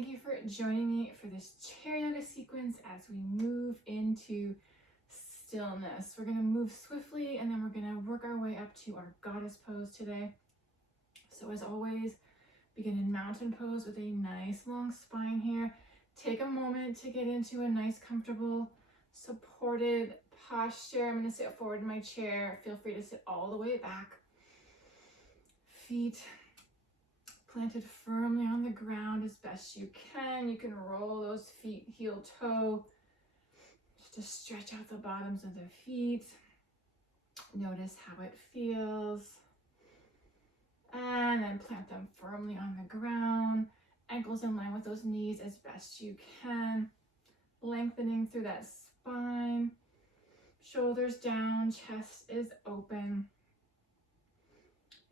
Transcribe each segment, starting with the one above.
thank you for joining me for this chair yoga sequence as we move into stillness. We're going to move swiftly and then we're going to work our way up to our goddess pose today. So as always, begin in mountain pose with a nice long spine here. Take a moment to get into a nice comfortable supported posture. I'm going to sit forward in my chair. Feel free to sit all the way back. Feet planted firmly on the ground as best you can. You can roll those feet heel toe just to stretch out the bottoms of the feet. Notice how it feels. And then plant them firmly on the ground. Ankles in line with those knees as best you can. Lengthening through that spine. Shoulders down, chest is open.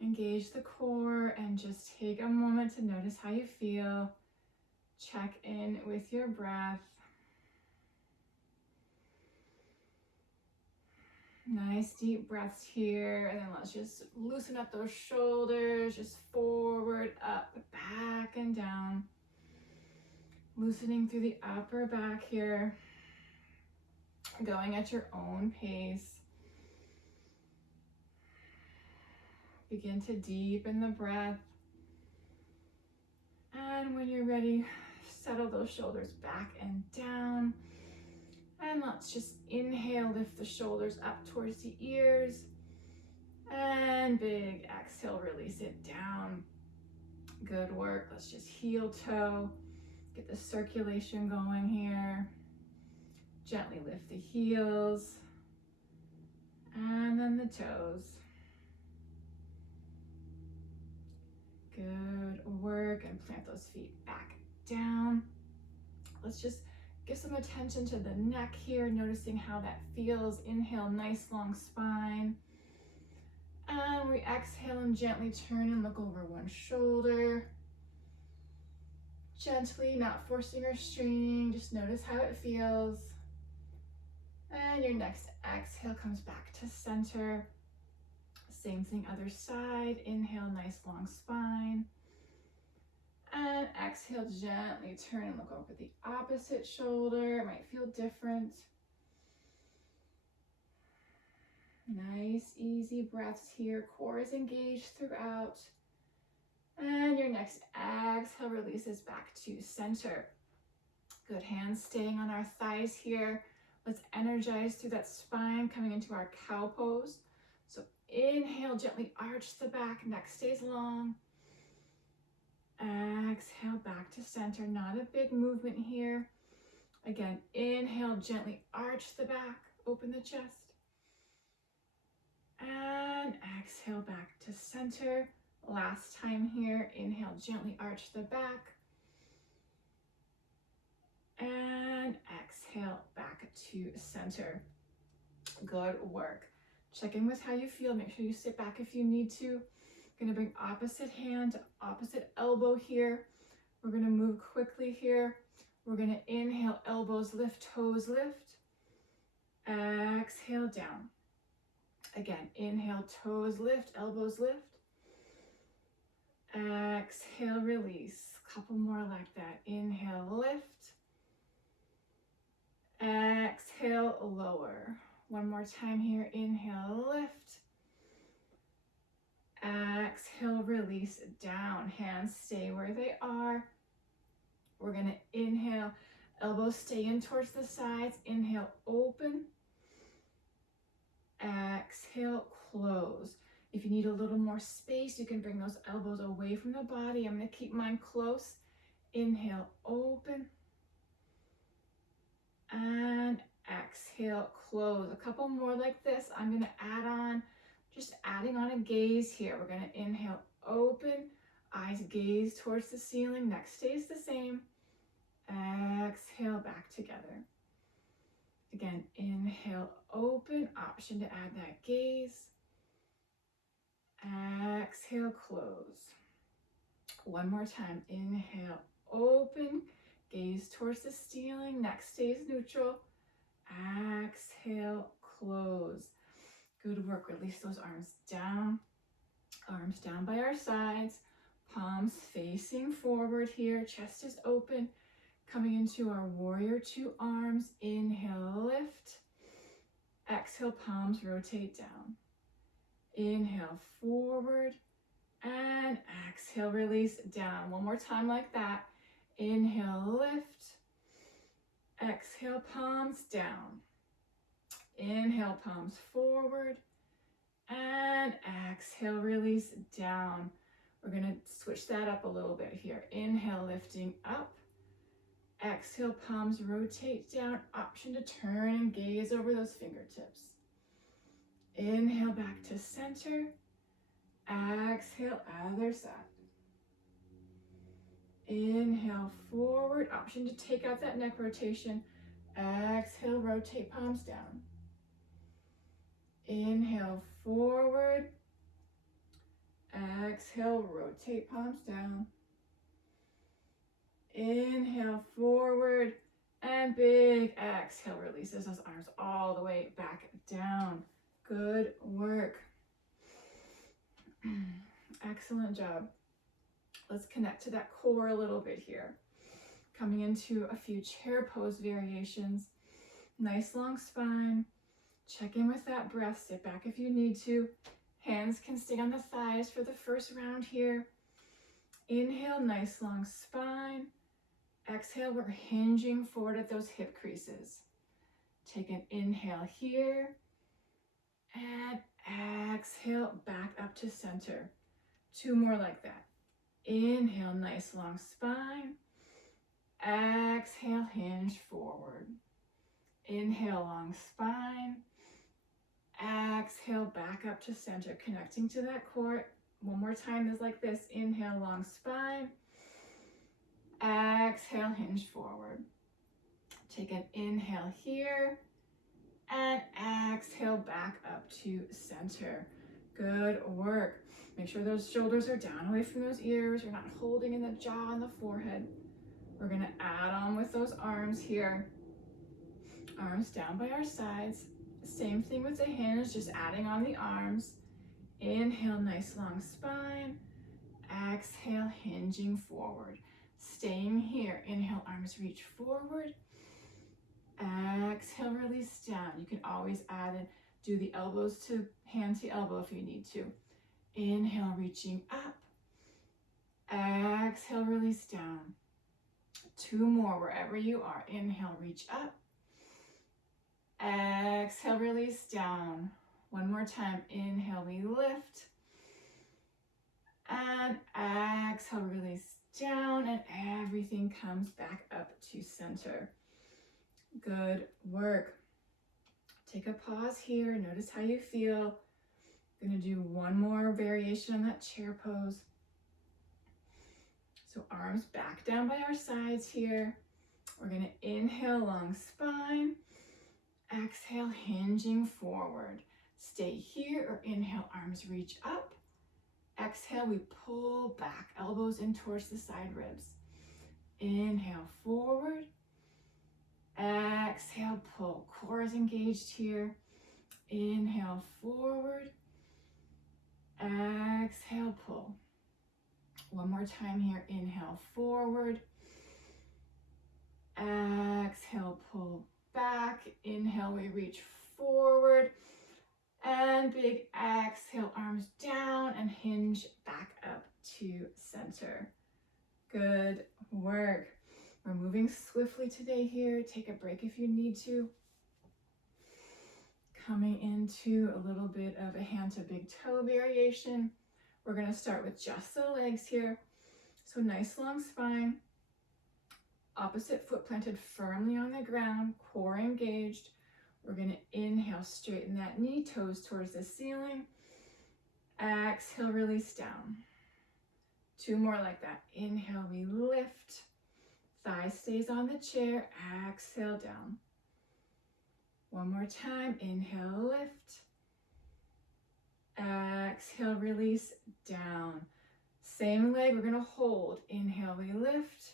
Engage the core and just take a moment to notice how you feel. Check in with your breath. Nice deep breaths here, and then let's just loosen up those shoulders, just forward, up, back, and down. Loosening through the upper back here, going at your own pace. Begin to deepen the breath. And when you're ready, settle those shoulders back and down. And let's just inhale, lift the shoulders up towards the ears. And big exhale, release it down. Good work. Let's just heel toe. Get the circulation going here. Gently lift the heels. And then the toes. Good work, and plant those feet back down. Let's just give some attention to the neck here, noticing how that feels. Inhale, nice long spine. And we exhale and gently turn and look over one shoulder. Gently, not forcing or straining, just notice how it feels. And your next exhale comes back to center. Same thing, other side. Inhale, nice long spine. And exhale, gently turn and look over the opposite shoulder. It might feel different. Nice, easy breaths here. Core is engaged throughout. And your next exhale releases back to center. Good, hands staying on our thighs here. Let's energize through that spine, coming into our cow pose. So inhale, gently arch the back, neck stays long. Exhale, back to center, not a big movement here. Again, inhale, gently arch the back, open the chest. And exhale, back to center. Last time here, inhale, gently arch the back. And exhale, back to center. Good work. Check in with how you feel. Make sure you sit back if you need to. Going to bring opposite hand to opposite elbow here. We're going to move quickly here. We're going to inhale, elbows lift, toes lift. Exhale, down. Again, inhale, toes lift, elbows lift. Exhale, release. Couple more like that. Inhale, lift. Exhale, lower. One more time here. Inhale, lift. Exhale, release down. Hands stay where they are. We're going to inhale, elbows stay in towards the sides. Inhale, open. Exhale, close. If you need a little more space, you can bring those elbows away from the body. I'm going to keep mine close. Inhale, open. And exhale, close. A couple more like this. I'm going to add on, just adding on a gaze here. We're going to inhale, open, eyes gaze towards the ceiling, neck stays the same. Exhale, back together. Again, inhale, open, option to add that gaze. Exhale, close. One more time, inhale, open, gaze towards the ceiling, neck stays neutral. Exhale, close. Good work. Release those arms down by our sides. Palms facing forward here, chest is open. Coming into our warrior two arms. Inhale, lift. Exhale, palms rotate down. Inhale, forward. And exhale, release down. One more time like that. Inhale, lift. Exhale, palms down. Inhale, palms forward. And exhale, release down. We're going to switch that up a little bit here. Inhale, lifting up. Exhale, palms rotate down. Option to turn and gaze over those fingertips. Inhale, back to center. Exhale, other side. Inhale, forward. Option to take out that neck rotation. Exhale, rotate palms down. Inhale, forward. Exhale, rotate palms down. Inhale, forward. And big exhale, releases those arms all the way back down. Good work. Excellent job. Let's connect to that core a little bit here. Coming into a few chair pose variations. Nice long spine. Check in with that breath. Sit back if you need to. Hands can stay on the thighs for the first round here. Inhale, nice long spine. Exhale, we're hinging forward at those hip creases. Take an inhale here. And exhale, back up to center. Two more like that. Inhale, nice long spine. Exhale, hinge forward. Inhale, long spine. Exhale, back up to center, connecting to that core. One more time is like this. Inhale, long spine. Exhale, hinge forward. Take an inhale here. And exhale, back up to center. Good work. Make sure those shoulders are down away from those ears. You're not holding in the jaw and the forehead. We're going to add on with those arms here. Arms down by our sides. Same thing with the hinge, just adding on the arms. Inhale, nice long spine. Exhale, hinging forward. Staying here. Inhale, arms reach forward. Exhale, release down. You can always add and do the elbows to hand to elbow if you need to. Inhale, reaching up. Exhale, release down. Two more wherever you are. Inhale, reach up. Exhale, release down. One more time. Inhale, we lift. And exhale, release down. And everything comes back up to center. Good work. Take a pause here. Notice how you feel. I'm going to do one more variation on that chair pose. So arms back down by our sides here. We're going to inhale, long spine. Exhale, hinging forward. Stay here or inhale, arms reach up. Exhale, we pull back, elbows in towards the side ribs. Inhale, forward. Exhale, pull. Core is engaged here. Inhale, forward. Exhale, pull. One more time here. Inhale, forward. Exhale, pull back. Inhale, we reach forward. And big exhale, arms down and hinge back up to center. Good work. We're moving swiftly today here. Take a break if you need to. Coming into a little bit of a hand to big toe variation. We're going to start with just the legs here. So nice long spine. Opposite foot planted firmly on the ground, core engaged. We're going to inhale, straighten that knee, toes towards the ceiling. Exhale, release down. Two more like that. Inhale, we lift. Thigh stays on the chair. Exhale, down. One more time. Inhale, lift. Exhale, release, down. Same leg, we're going to hold. Inhale, we lift.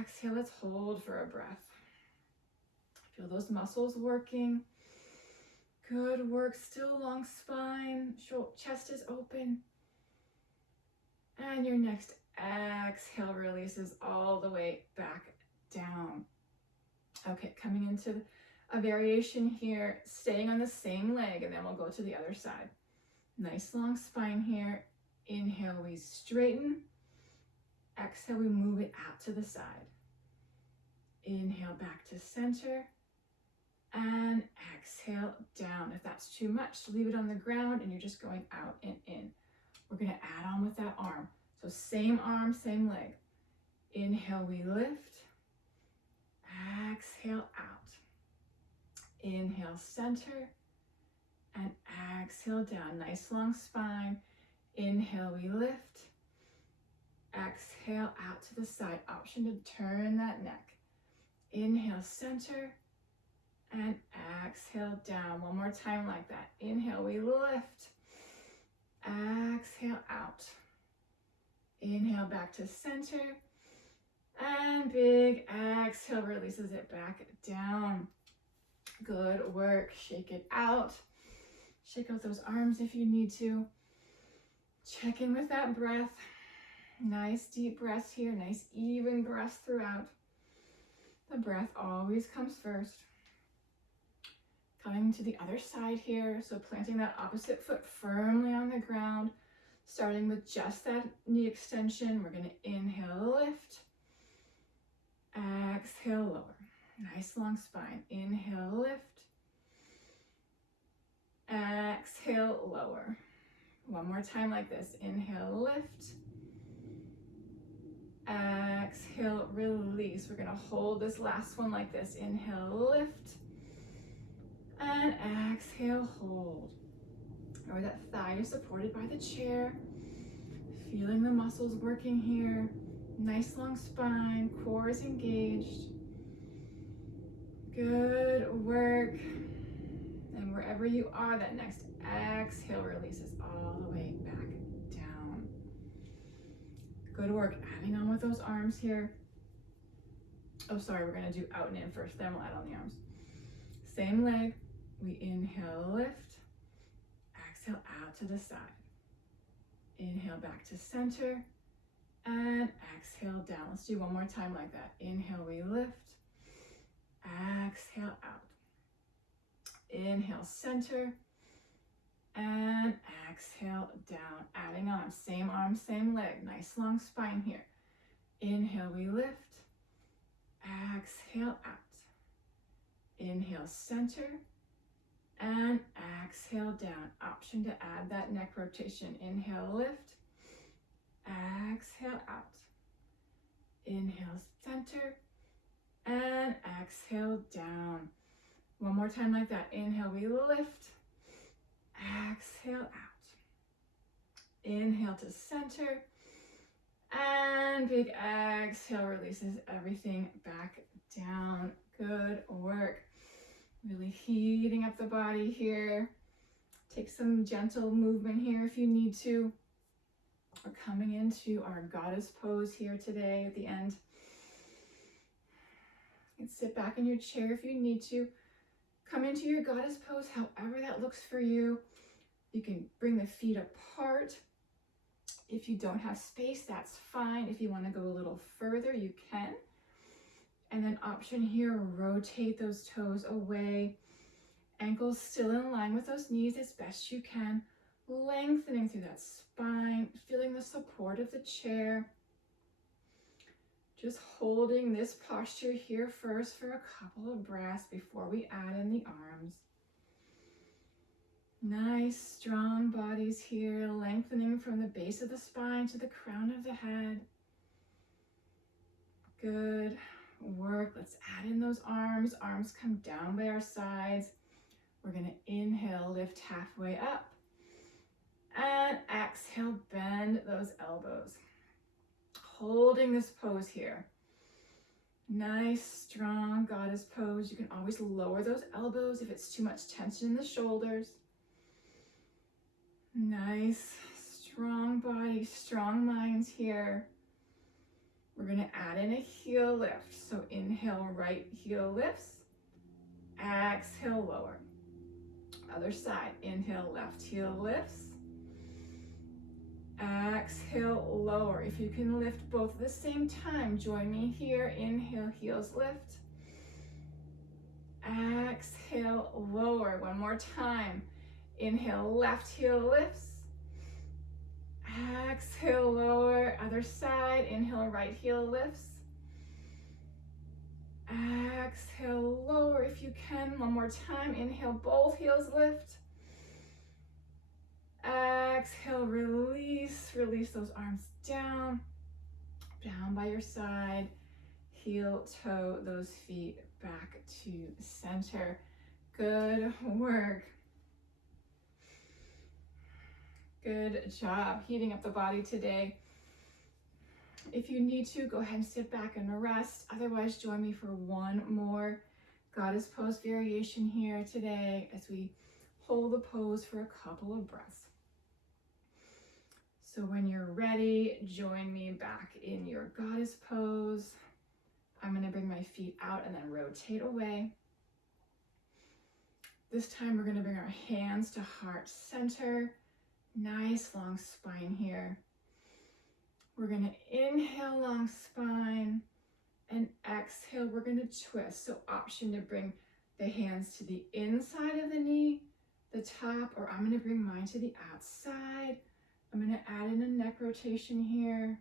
Exhale, let's hold for a breath. Feel those muscles working. Good work. Still long spine. Chest is open. And your next exhale releases all the way back down. Okay, coming into a variation here, staying on the same leg, and then we'll go to the other side. Nice long spine here. Inhale, we straighten. Exhale, we move it out to the side. Inhale, back to center. And exhale, down. If that's too much, leave it on the ground and you're just going out and in. We're going to add on with that arm. So same arm, same leg. Inhale, we lift. Exhale, out. Inhale, center. And exhale, down. Nice long spine. Inhale, we lift. Exhale, out to the side. Option to turn that neck. Inhale, center. And exhale, down. One more time like that. Inhale, we lift. Exhale, out. Inhale, back to center. And big exhale releases it back down. Good work. Shake it out. Shake out those arms if you need to. Check in with that breath. Nice deep breaths here. Nice even breaths throughout. The breath always comes first. Coming to the other side here. So planting that opposite foot firmly on the ground. Starting with just that knee extension. We're going to inhale, lift. Exhale, lower. Nice long spine. Inhale, lift. Exhale, lower. One more time like this. Inhale, lift. Exhale, release. We're going to hold this last one like this. Inhale, lift. And exhale, hold. Or that thigh is supported by the chair. Feeling the muscles working here. Nice long spine. Core is engaged. Good work. And wherever you are, that next exhale releases all the way back down. Good work. Adding on with those arms here. Oh, sorry, we're going to do out and in first, then we'll add on the arms. Same leg. We inhale, lift. Exhale, out to the side. Inhale, back to center. And exhale, down. Let's do one more time like that. Inhale, we lift. Exhale, out. Inhale, center. And exhale, down. Adding on. Same arm, same leg. Nice long spine here. Inhale, we lift. Exhale, out. Inhale, center. And exhale, down. Option to add that neck rotation. Inhale, lift. Exhale, out. Inhale, center. And exhale, down. One more time like that. Inhale, we lift. Exhale, out. Inhale to center. And big exhale releases everything back down. Good work. Really heating up the body here. Take some gentle movement here if you need to. We're coming into our goddess pose here today at the end. You can sit back in your chair if you need to. Come into your goddess pose however that looks for you. You can bring the feet apart. If you don't have space, that's fine. If you want to go a little further, you can. And then option here, rotate those toes away. Ankles still in line with those knees as best you can. Lengthening through that spine, feeling the support of the chair. Just holding this posture here first for a couple of breaths before we add in the arms. Nice, strong bodies here, lengthening from the base of the spine to the crown of the head. Good work. Let's add in those arms. Arms come down by our sides. We're going to inhale, lift halfway up. And exhale, bend those elbows. Holding this pose here. Nice, strong goddess pose. You can always lower those elbows if it's too much tension in the shoulders. Nice, strong body, strong minds here. We're going to add in a heel lift. So inhale, right heel lifts. Exhale, lower. Other side. Inhale, left heel lifts. Exhale, lower. If you can lift both at the same time, join me here. Inhale, heels lift. Exhale, lower. One more time. Inhale, left heel lifts. Exhale, lower. Other side. Inhale, right heel lifts. Exhale, lower if you can. One more time. Inhale, both heels lift. Exhale, release. Release those arms down. Down by your side. Heel, toe, those feet back to center. Good work. Good job heating up the body today. If you need to, go ahead and sit back and rest. Otherwise, join me for one more goddess pose variation here today as we hold the pose for a couple of breaths. So when you're ready, join me back in your goddess pose. I'm going to bring my feet out and then rotate away. This time we're going to bring our hands to heart center. Nice long spine here. We're going to inhale, long spine, and exhale, we're going to twist. So option to bring the hands to the inside of the knee, the top, or I'm going to bring mine to the outside. I'm going to add in a neck rotation here.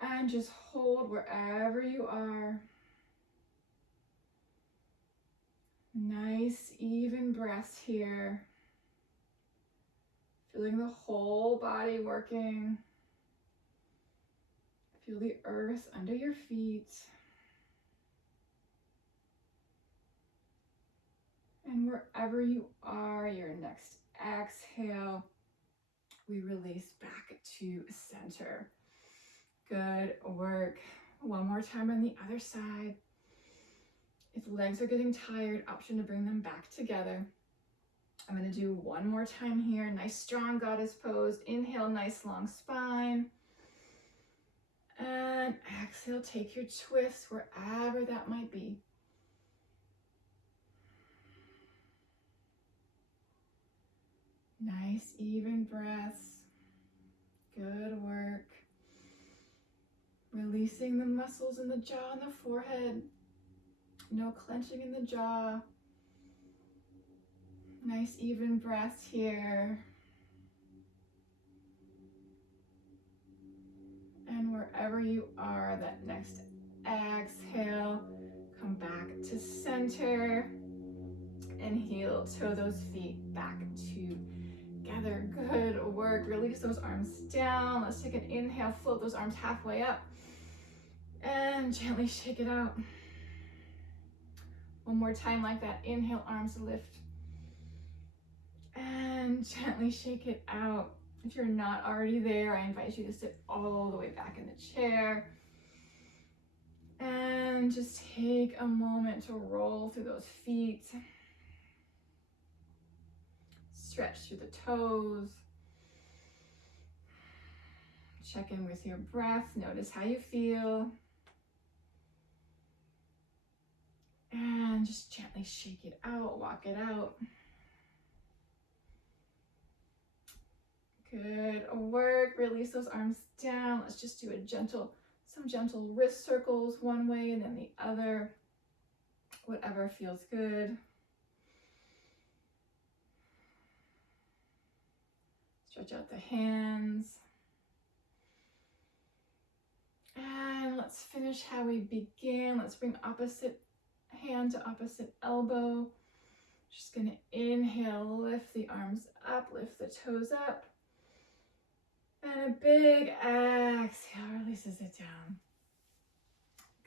And just hold wherever you are. Nice, even breaths here. Feeling the whole body working. Feel the earth under your feet. And wherever you are, your next exhale, we release back to center. Good work. One more time on the other side. If legs are getting tired, option to bring them back together. I'm going to do one more time here. Nice strong goddess pose. Inhale, nice long spine. And exhale, take your twist wherever that might be. Nice, even breaths. Good work. Releasing the muscles in the jaw and the forehead. No clenching in the jaw. Nice, even breaths here. And wherever you are, that next exhale, come back to center and heel toe those feet back together. Good work. Release those arms down. Let's take an inhale, float those arms halfway up and gently shake it out. One more time like that. Inhale, arms lift and gently shake it out. If you're not already there, I invite you to sit all the way back in the chair. And just take a moment to roll through those feet. Stretch through the toes. Check in with your breath. Notice how you feel. And just gently shake it out, walk it out. Good work. Release those arms down. Let's just do some gentle wrist circles one way and then the other. Whatever feels good. Stretch out the hands. And let's finish how we began. Let's bring opposite hand to opposite elbow. Just gonna inhale, lift the arms up, lift the toes up. And a big exhale releases it down.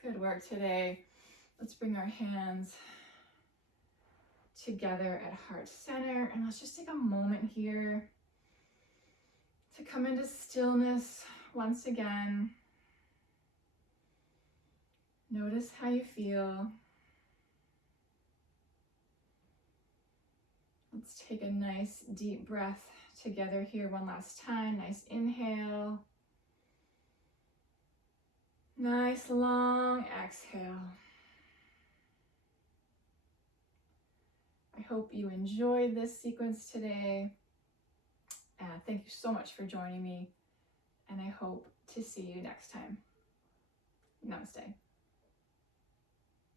Good work today. Let's bring our hands together at heart center. And let's just take a moment here to come into stillness once again. Notice how you feel. Let's take a nice deep breath together here one last time. Nice inhale. Nice long exhale. I hope you enjoyed this sequence today. Thank you so much for joining me, and I hope to see you next time. Namaste.